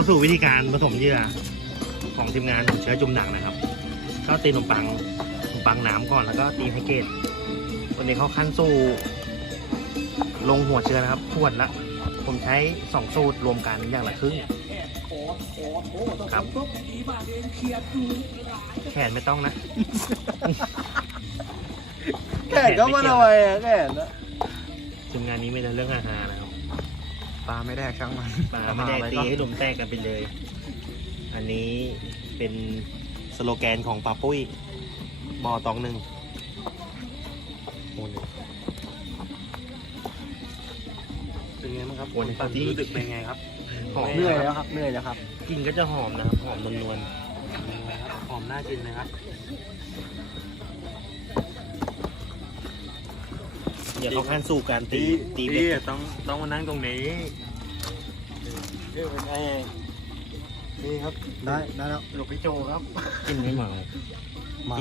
เข้าสู่วิธีการผสมเหยื่อของทีมงานเชื้อจุ่มหนังนะครับ ก็ตีขนมปังขนมปังน้ำก่อนแล้วก็ตีให้เกตวันนี้เขาขั้นสู่ลงหัวเชื้อนะครับขวดละ ผมใช้สองสูตรรวมกันอย่างละครึ่งครับแขนไม่ต้องนะแก่ก็มาทำไมอะแก่นะทีมงานนี้ไม่ได้เรื่องอาหารนะครับ ปลาไม่แดกช่างมันปลาไม่ได้ตีให้ลมแตกกันไปเลย อันนี้เป็นสโลแกนของปาปุ้ยบอตองหนึ่งโอ้โหเป็นไงบ้างครับโอ้โหปาที่รู้สึกเป็นไงครับหอมเหนื่อยแล้วครับเหนื่อยแล้วครับกลินก็จะหอมนะครับหอมนวลหอมน่ากินนะครับ เดี๋ยวเขาขั้นสู่การตีตีเบ็พี่ดต้องต้องมานั่งตรงนี้เอ้ยเป็นไงนี่ครับ ได้ ได้แล้วหลวงพี่โจครับ กินไม่เมามา